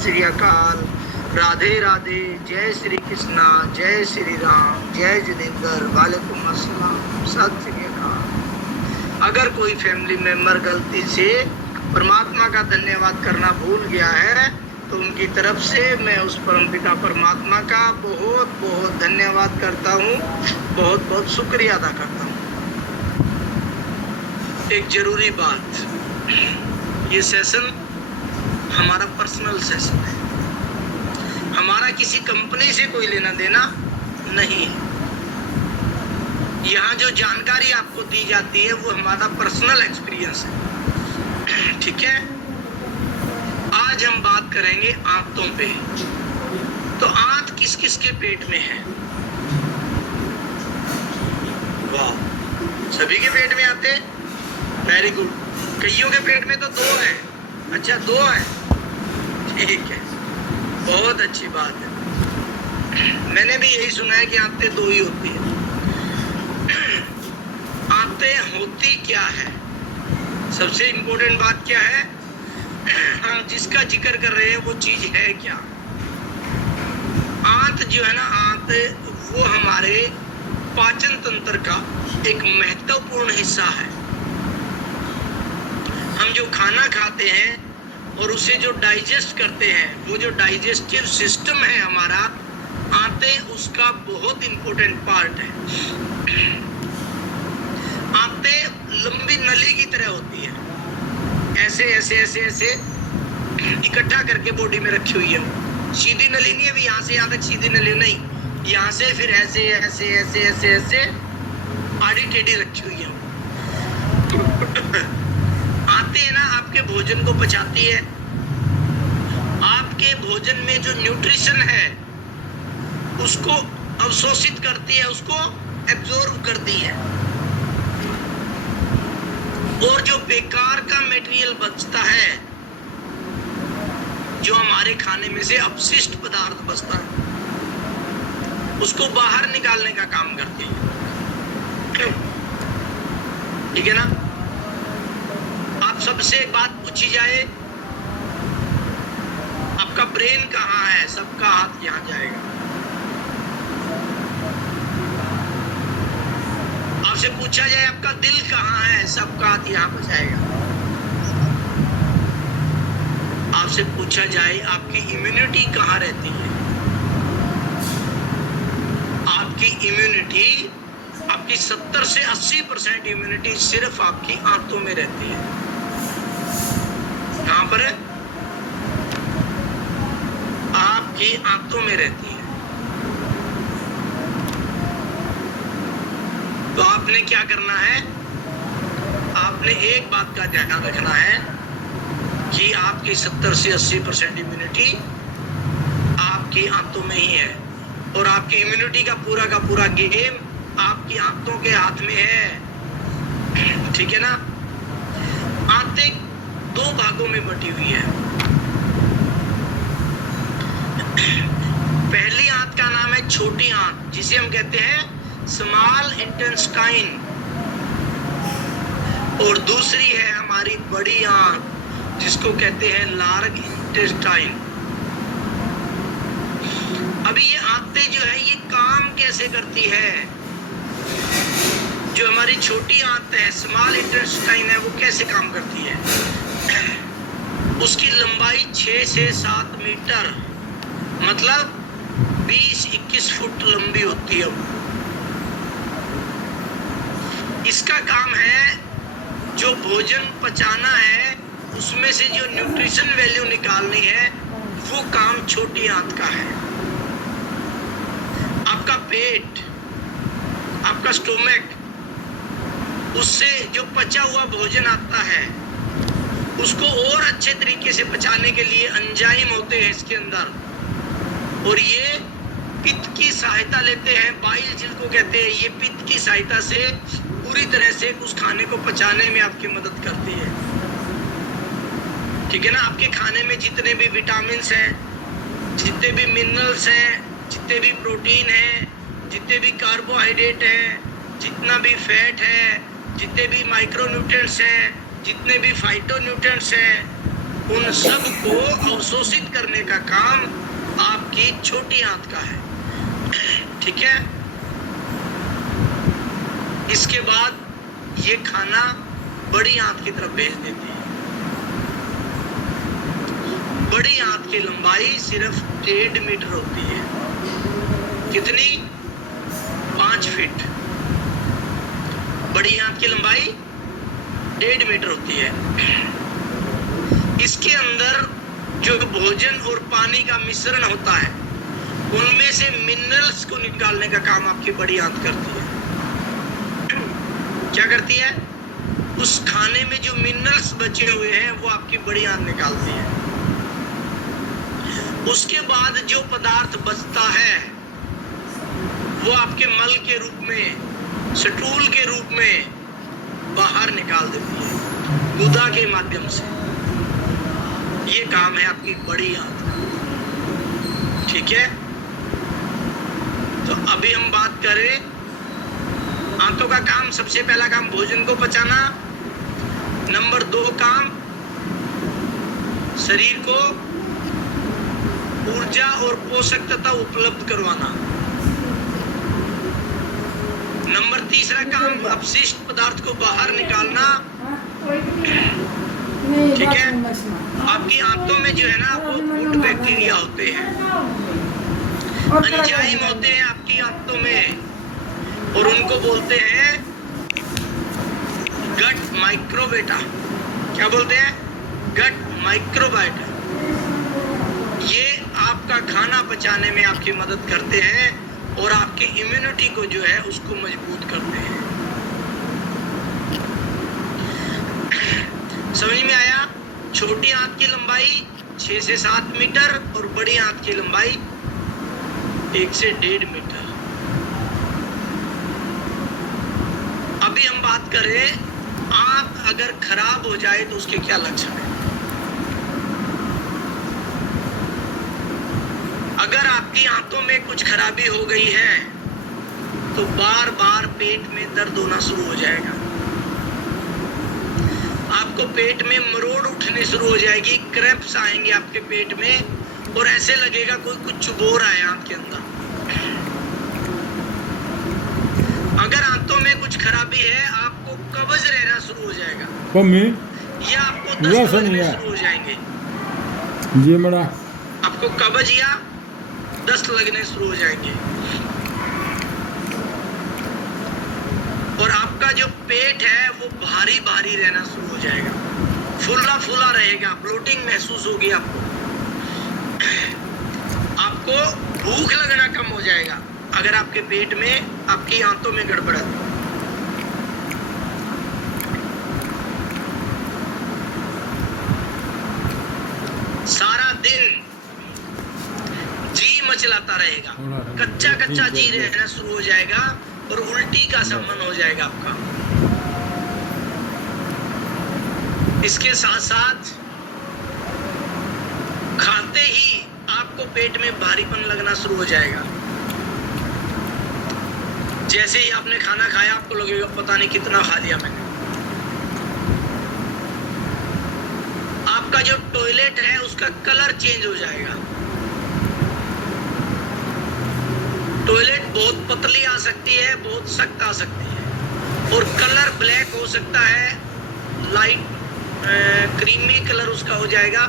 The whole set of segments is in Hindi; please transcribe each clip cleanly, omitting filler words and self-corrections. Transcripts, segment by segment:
श्री अकाल, राधे राधे, जय श्री कृष्णा, जय श्री राम, जय जिनेंद्र, वालेकुम अस्सलाम, सत श्री अकाल। अगर कोई फैमिली मेंबर गलती से परमात्मा का धन्यवाद करना भूल गया है तो उनकी तरफ से मैं उस परमपिता परमात्मा का बहुत बहुत धन्यवाद करता हूँ, बहुत बहुत शुक्रिया अदा करता हूँ। एक जरूरी बात, ये सेशन हमारा पर्सनल सेशन है, हमारा किसी कंपनी से कोई लेना देना नहीं है। यहाँ जो जानकारी आपको दी जाती है वो हमारा पर्सनल एक्सपीरियंस है, ठीक है। आज हम बात करेंगे आंतों पे। तो आंत किस किस के पेट में है? वाह, सभी के पेट में आते हैं, वेरी गुड। कईयों के पेट में तो दो है। अच्छा, दो है, ठीक है, बहुत अच्छी बात है। मैंने भी यही सुना है कि आंतें दो ही होती है। आंतें होती क्या है? सबसे इम्पोर्टेंट बात क्या है, हम जिसका जिक्र कर रहे हैं वो चीज है क्या? आंत जो है ना, आंत वो हमारे पाचन तंत्र का एक महत्वपूर्ण हिस्सा है। हम जो खाना खाते हैं और उसे जो डाइजेस्ट करते हैं, वो जो डाइजेस्टिव सिस्टम है हमारा, आंतें उसका बहुत इंपॉर्टेंट पार्ट है। आंतें लंबी नली की तरह होती है, ऐसे ऐसे ऐसे ऐसे इकट्ठा करके बॉडी में रखी हुई है। सीधी नली नहीं है, अभी यहाँ से यहाँ तक सीधी नली नहीं, यहाँ से फिर ऐसे ऐसे ऐसे ऐसे ऐसे आड़ी टेढ़ी रखी हुई है। आते हैं ना, आपके भोजन को पचाती है, आपके भोजन में जो न्यूट्रिशन है उसको अवशोषित करती है, उसको एब्जॉर्ब करती है। और जो बेकार का मटेरियल बचता है, जो हमारे खाने में से अपशिष्ट पदार्थ बचता है, उसको बाहर निकालने का काम करती है, ठीक है ना। आप सबसे एक बात पूछी जाए, आपका ब्रेन कहाँ है? सबका हाथ यहाँ जाएगा। आपसे पूछा जाए आपका दिल कहाँ है? सबका हाथ यहाँ पर जाएगा। आपसे पूछा जाए आपकी इम्यूनिटी कहाँ रहती है? आपकी इम्यूनिटी, आपकी 70 से 80% इम्यूनिटी सिर्फ आपकी आंतों में रहती है। कहां पर है? आपकी आंतों में रहती है। तो आपने क्या करना है? आपने एक बात का ध्यान रखना है कि आपकी 70 से 80% इम्यूनिटी आपकी आंतों में ही है, और आपकी इम्यूनिटी का पूरा गेम आपकी आंतों के हाथ में है, ठीक है ना। आंतें दो भागों में बटी हुई है। पहली आंत का नाम है छोटी आंत, जिसे हम कहते हैं स्मॉल इंटेस्टाइन, और दूसरी है हमारी बड़ी आंत, जिसको कहते हैं लार्ज इंटेस्टाइन। अभी ये आंतें जो है ये काम कैसे करती है? जो हमारी छोटी आंत है, स्मॉल इंटेस्टाइन है, वो कैसे काम करती है? उसकी लंबाई 6 से 7 मीटर, मतलब 20-21 फुट लंबी होती है। इसका काम है जो भोजन पचाना है, उसमें से जो न्यूट्रिशन वैल्यू निकालनी है, वो काम छोटी आंत का है। आपका पेट, आपका स्टोमक, उससे जो पचा हुआ भोजन आता है उसको और अच्छे तरीके से पचाने के लिए एंजाइम होते हैं इसके अंदर, और ये पित्त की सहायता लेते हैं, बाइल जिनको कहते हैं। ये पित्त की सहायता से पूरी तरह से उस खाने को पचाने में आपकी मदद करती है, ठीक है ना। आपके खाने में जितने भी विटामिन हैं, जितने भी मिनरल्स हैं, जितने भी प्रोटीन हैं, जितने भी कार्बोहाइड्रेट हैं, जितना भी फैट है, जितने भी माइक्रो न्यूट्रिएंट्स हैं, जितने भी फाइटो न्यूट्रिएंट्स हैं, उन सब को अवशोषित करने का काम आपकी छोटी आंत का है। ठीक है। इसके बाद ये खाना बड़ी आंत की तरफ भेज देती है। बड़ी आंत की लंबाई सिर्फ 1.5 मीटर होती है। कितनी? 5 फीट। बड़ी आंत की लंबाई 1.5 मीटर होती है। इसके अंदर जो भोजन और पानी का मिश्रण होता है, उनमें से मिनरल्स को निकालने का काम आपकी बड़ी आंत करती है। क्या करती है? उस खाने में जो मिनरल्स बचे हुए हैं वो आपकी बड़ी आंत निकालती है। उसके बाद जो पदार्थ बचता है वो आपके मल के रूप में, स्टूल के रूप में बाहर निकाल देती है गुदा के माध्यम से। ये काम है आपकी बड़ी आंत का। ठीक है। तो अभी हम बात करें आंतों का काम। सबसे पहला काम भोजन को पचाना। नंबर 2 काम शरीर को ऊर्जा और पोषक तत्व उपलब्ध करवाना। नंबर 3 काम अपशिष्ट पदार्थ को बाहर निकालना। ठीक है। आपकी आंतों में जो है ना वो गुड बैक्टीरिया होते हैं, एंजाइम होते हैं आपकी आंतों में, और उनको बोलते हैं गट माइक्रोबायोटा। क्या बोलते हैं? Gut microbiota. ये आपका खाना पचाने में आपकी मदद करते हैं और आपकी इम्यूनिटी को जो है उसको मजबूत करते हैं। समझ में आया? छोटी आंत की लंबाई 6 से 7 मीटर और बड़ी आंत की लंबाई 1 से 1.5 मीटर। अभी हम बात करें आंत अगर खराब हो जाए तो उसके क्या लक्षण हैं। अगर आपकी आंतों में कुछ खराबी हो गई है तो बार बार पेट में दर्द होना शुरू हो जाएगा। आपको पेट में मरोड़ उठने शुरू हो जाएगी, क्रैम्प्स आएंगे आपके पेट में और ऐसे लगेगा कोई कुछ चुभो रहा है आंत के अंदर। अगर आंतों में कुछ खराबी है, आपको कब्ज रहना शुरू हो जाएगा या आपको दस्त लगने शुरू हो जाएंगे। जी मेरा आपको कब्ज या दस्त लगने शुरू हो जाएंगे और आपका जो पेट है वो भारी भारी रहना शुरू हो जाएगा, फूला फूला रहेगा, ब्लोटिंग महसूस होगी आपको। आपको भूख लगना कम हो जाएगा अगर आपके पेट में, आपकी आंतों में गड़बड़ है। सारा दिन जी मचलाता रहेगा, कच्चा कच्चा जी रहना शुरू हो जाएगा और उल्टी का संबंध हो जाएगा आपका। इसके साथ साथ खाते ही आपको पेट में भारीपन लगना शुरू हो जाएगा। जैसे ही आपने खाना खाया आपको लगेगा पता नहीं कितना खा लिया मैंने। आपका जो टॉयलेट है उसका कलर चेंज हो जाएगा। टॉयलेट बहुत पतली आ सकती है, बहुत सख्त आ सकती है और कलर ब्लैक हो सकता है, लाइट क्रीमी कलर उसका हो जाएगा,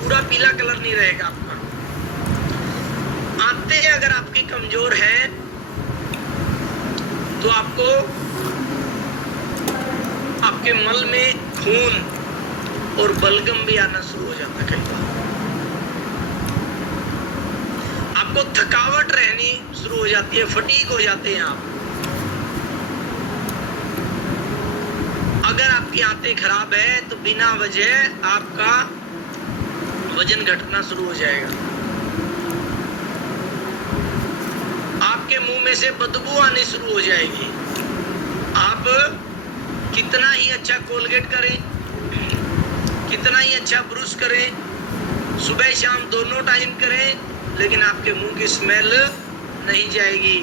पूरा पीला कलर नहीं रहेगा आपका। आंतें अगर आपकी कमजोर है तो आपको आपके मल में खून और बलगम भी आना शुरू हो जाता है। कई बार आपको थकावट रहनी शुरू हो जाती है, फटीग हो जाते हैं आप। अगर आपकी आंतें खराब है तो बिना वजह आपका वजन घटना शुरू हो जाएगा। आपके मुंह में से बदबू आनी शुरू हो जाएगी। आप कितना ही अच्छा कोलगेट करें, कितना ही अच्छा ब्रश करें, सुबह शाम दोनों टाइम करें, लेकिन आपके मुंह की स्मेल नहीं जाएगी।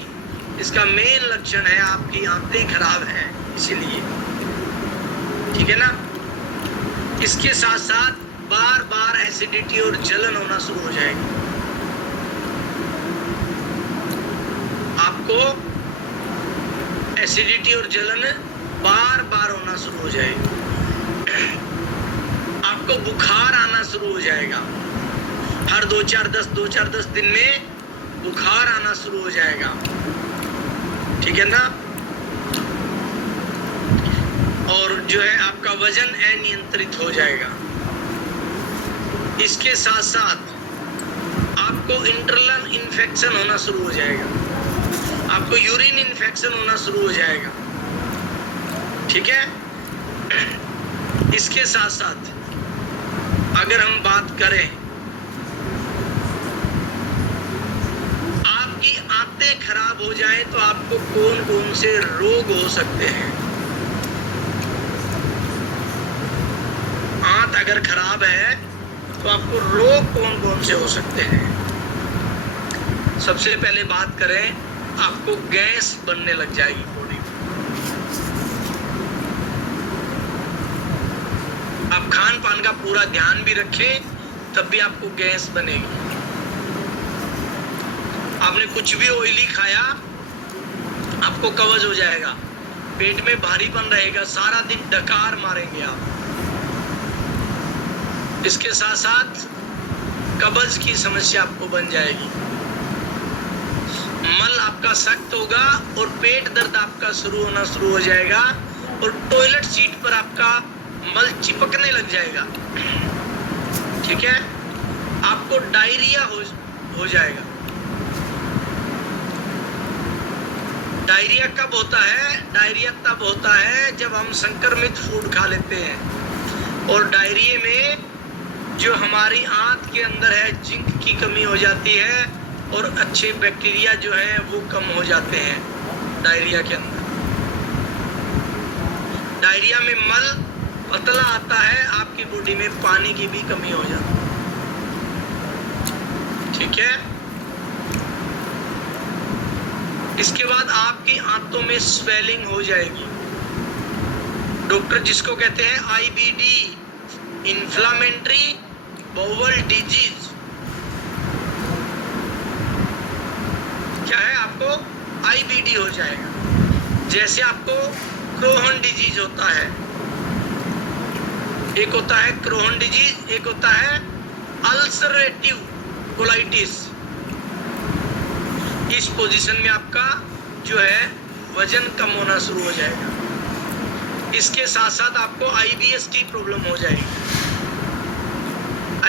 इसका मेन लक्षण है आपकी आंतें खराब हैं, इसीलिए। ठीक है ना। इसके साथ साथ बार बार एसिडिटी और जलन होना शुरू हो जाएगी। आपको एसिडिटी और जलन बार बार होना शुरू हो जाएगी। आपको बुखार आना शुरू हो जाएगा। हर 2-4-10 दिन में बुखार आना शुरू हो जाएगा। ठीक है ना? और जो है आपका वजन अनियंत्रित हो जाएगा। इसके साथ साथ आपको इंटरनल इन्फेक्शन होना शुरू हो जाएगा। आपको यूरिन इन्फेक्शन होना शुरू हो जाएगा। ठीक है? इसके साथ साथ अगर हम बात करें, आपकी आंतें खराब हो जाए तो आपको कौन कौन से रोग हो सकते हैं? आंत अगर खराब है तो आपको रोग कौन कौन से हो सकते हैं? सबसे पहले बात करें, आपको गैस बनने लग जाएगी बॉडी में। आप खान पान का पूरा ध्यान भी रखें तब भी आपको गैस बनेगी। आपने कुछ भी ऑयली खाया, आपको कब्ज हो जाएगा, पेट में भारीपन रहेगा, सारा दिन डकार मारेंगे आप। इसके साथ साथ कब्ज की समस्या आपको बन जाएगी। मल आपका सख्त होगा और पेट दर्द आपका होना शुरू हो जाएगा और टॉयलेट सीट पर आपका मल चिपकने लग जाएगा। ठीक है? आपको डायरिया हो जाएगा। डायरिया कब होता है? डायरिया तब होता है जब हम संक्रमित फूड खा लेते हैं और डायरिया में जो हमारी आंत के अंदर है जिंक की कमी हो जाती है और अच्छे बैक्टीरिया जो है वो कम हो जाते हैं डायरिया के अंदर। डायरिया में मल पतला आता है, आपकी बॉडी में पानी की भी कमी हो जाती है। ठीक है? इसके बाद आपकी आंतों में स्वेलिंग हो जाएगी। डॉक्टर जिसको कहते हैं IBD, इन्फ्लामेटरी बाउल डिजीज, क्या है? आपको IBD हो जाएगा। जैसे आपको क्रोहन डिजीज होता है, एक होता है क्रोहन डिजीज, एक होता है अल्सरेटिव कोलाइटिस। इस पोजीशन में आपका जो है वजन कम होना शुरू हो जाएगा। इसके साथ साथ आपको IBS की प्रॉब्लम हो जाएगी।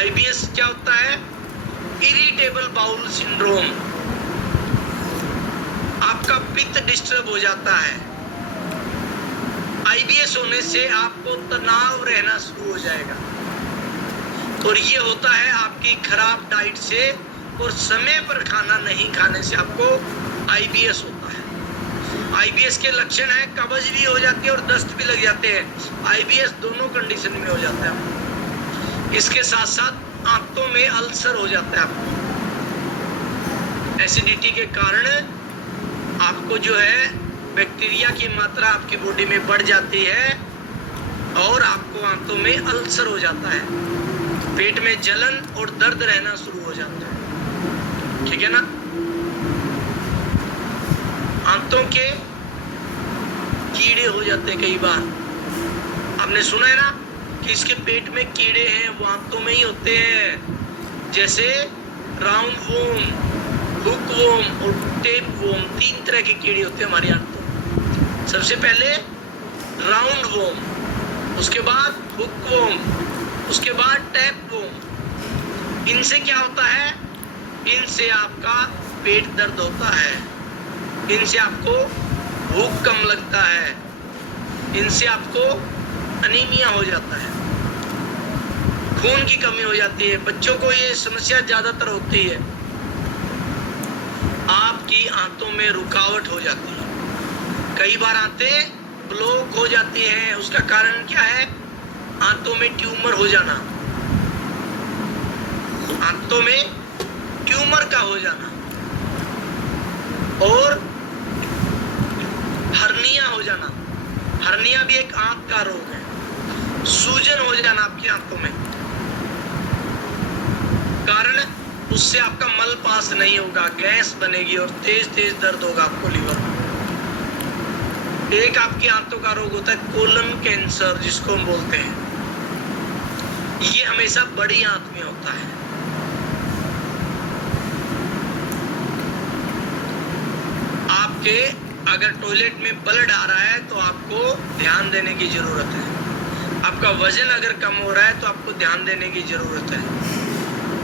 IBS क्या होता है? Irritable bowel syndrome. आपका पित्त डिस्टर्ब हो जाता है। IBS होने से आपको तनाव रहना शुरू हो जाएगा और ये होता है आपकी खराब डाइट से और समय पर खाना नहीं खाने से आपको IBS होता है। IBS के लक्षण है कब्ज भी हो जाती है और दस्त भी लग जाते हैं। IBS दोनों कंडीशन में हो जाता है। इसके साथ साथ आंतों में अल्सर हो जाता है आपको। एसिडिटी के कारण आपको जो है बैक्टीरिया की मात्रा आपकी बॉडी में बढ़ जाती है और आपको आंतों में अल्सर हो जाता है। पेट में जलन और दर्द रहना शुरू हो जाता है। ठीक है ना? आंतों के कीड़े हो जाते हैं कई बार। आपने सुना है ना कि इसके पेट में कीड़े हैं, वो आंतों में ही होते हैं। जैसे राउंड वोम, हुक वोम और टेप वोम, 3 तरह के कीड़े होते हैं हमारी आंतों में। सबसे पहले राउंड वोम, उसके बाद हुक वोम, उसके बाद टैप वोम। इनसे क्या होता है? इनसे आपका पेट दर्द होता है, इनसे आपको भूख कम लगता है, इनसे आपको अनीमिया हो जाता है, खून की कमी हो जाती है। बच्चों को ये समस्या ज्यादातर होती है। आपकी आंतों में रुकावट हो जाती है। कई बार आंतें ब्लॉक हो जाती हैं। उसका कारण क्या है? आंतों में ट्यूमर हो जाना, आंतों में ट्यूमर का हो जाना और हर्निया हो जाना। हर्निया भी एक आंत का रोग है। सूजन हो जाना आपकी आंतों में। कारण उससे आपका मल पास नहीं होगा, गैस बनेगी और तेज तेज दर्द होगा आपको लीवर में। एक आपकी आंतों का रोग होता है कोलन कैंसर, जिसको हम बोलते हैं। ये हमेशा बड़ी आंत में होता है। आपके अगर टॉयलेट में ब्लड आ रहा है तो आपको ध्यान देने की जरूरत है। आपका वजन अगर कम हो रहा है तो आपको ध्यान देने की जरूरत है।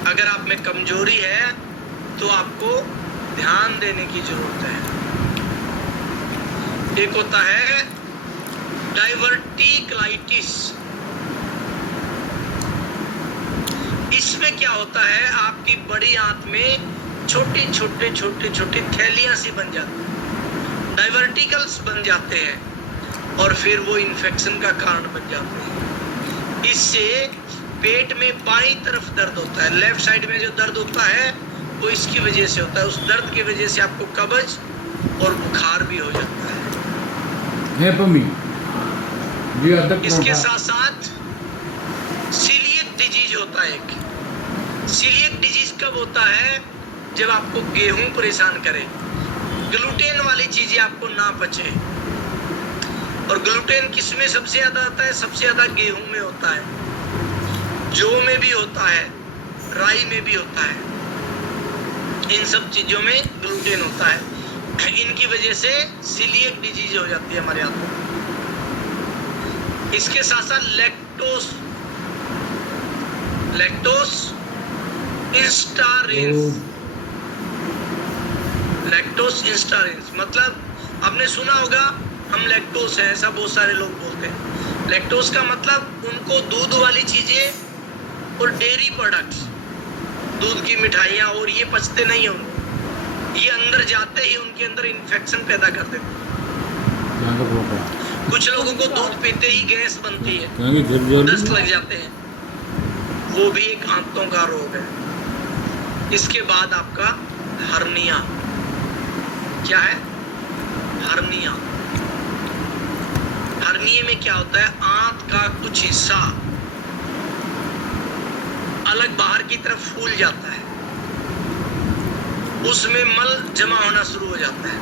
अगर आप में कमजोरी है तो आपको ध्यान देने की जरूरत है। एक होता है डाइवर्टिकुलाइटिस। इसमें क्या होता है, आपकी बड़ी आंत में छोटी छोटी थैलियां सी बन जाती हैं, डाइवर्टिकल्स बन जाते हैं और फिर वो इन्फेक्शन का कारण बन जाते हैं। इससे पेट में बाईं तरफ दर्द होता है। लेफ्ट साइड में जो दर्द होता है वो इसकी वजह से होता है। उस दर्द की वजह से आपको कब्ज और बुखार भी हो जाता है। इसके साथ साथ सीलिएक डिजीज होता है। एक सीलिएक डिजीज कब होता है, जब आपको गेहूं परेशान करे, ग्लूटेन वाली चीजें आपको ना पचे। और ग्लूटेन किस में सबसे ज्यादा आता है, सबसे ज्यादा गेहूं में होता है, जौ में भी होता है, राई में भी होता है। इन सब चीजों में ग्लूटेन होता है। इनकी वजह से सीलिएक डिजीज हो जाती है हमारे आंतों में। इसके साथ साथ लैक्टोस इंस्टारेंस मतलब आपने सुना होगा, हम लैक्टोस है, ऐसा बहुत सारे लोग बोलते हैं। लैक्टोस का मतलब उनको दूध वाली चीजें और डेयरी प्रोडक्ट्स, दूध की मिठाइयाँ और ये पचते नहीं है उनको। ये अंदर जाते ही उनके अंदर इन्फेक्शन पैदा कर देते हैं। कुछ लोगों को दूध पीते ही गैस बनती है, दस्त लग जाते हैं, वो भी एक आंतों का रोग है। इसके बाद आपका हर्निया। क्या है? हर्निया। हर्निये में क्या होता है, आंत का कुछ हिस्सा अलग बाहर की तरफ फूल जाता है, उसमें मल जमा होना शुरू हो जाता है,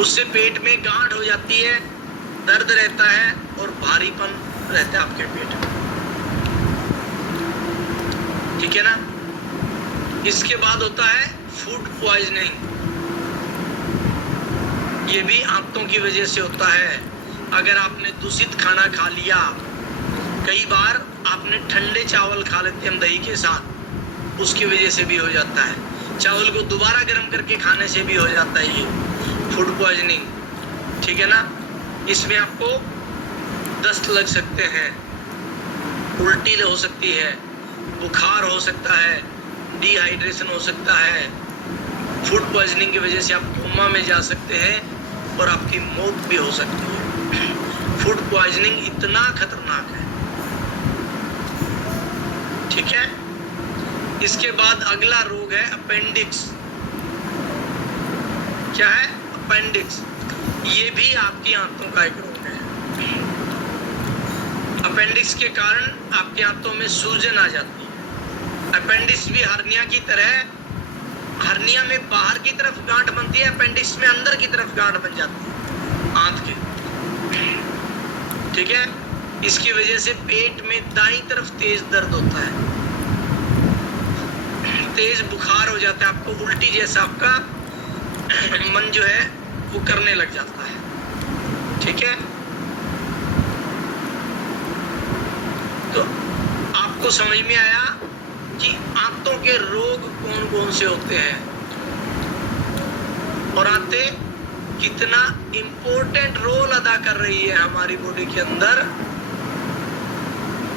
उससे पेट में गांठ हो जाती है, दर्द रहता है और भारीपन रहता है आपके पेट में। ठीक है ना? इसके बाद होता है फूड पॉइजनिंग। ये भी आंतों की वजह से होता है। अगर आपने दूषित खाना खा लिया, कई बार आपने ठंडे चावल खा लेते हैं हम दही के साथ, उसकी वजह से भी हो जाता है। चावल को दोबारा गर्म करके खाने से भी हो जाता है ये फूड पॉइजनिंग। ठीक है ना? इसमें आपको दस्त लग सकते हैं, उल्टी हो सकती है, बुखार हो सकता है, डिहाइड्रेशन हो सकता है। फूड पॉइजनिंग की वजह से आप कोमा में जा सकते हैं और आपकी मौत भी हो सकती है। फूड पॉइजनिंग इतना खतरनाक है। ठीक है? इसके बाद अगला रोग है अपेंडिक्स। क्या है? अपेंडिक्स। ये भी आपकी आंतों का एक रोग है। अपेंडिक्स के कारण आपकी आंतों में सूजन आ जाती है। अपेंडिक्स भी हर्निया की तरह, हर्निया में बाहर की तरफ गांठ बनती है, अपेंडिक्स में अंदर की तरफ गांठ बन जाती है आंत के। ठीक है? इसकी वजह से पेट में दाईं तरफ तेज दर्द होता है, तेज बुखार हो जाता है, आपको उल्टी जैसा आपका मन जो है वो करने लग जाता है। ठीक है? तो आपको समझ में आया कि आंतों के रोग कौन कौन से होते हैं और आंतें कितना इंपॉर्टेंट रोल अदा कर रही है हमारी बॉडी के अंदर।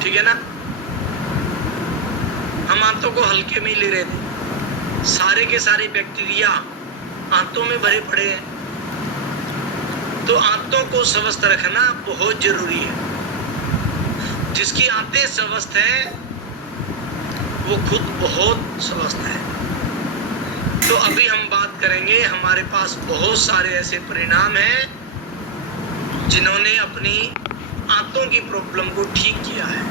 ठीक है ना? हम आंतों को हल्के में ले रहे थे, सारे के सारे बैक्टीरिया आंतों में भरे पड़े हैं। तो आंतों को स्वस्थ रखना बहुत जरूरी है। जिसकी आंतें स्वस्थ है वो खुद बहुत स्वस्थ है। तो अभी हम बात करेंगे, हमारे पास बहुत सारे ऐसे परिणाम हैं जिन्होंने अपनी आंतों की प्रॉब्लम को ठीक किया है।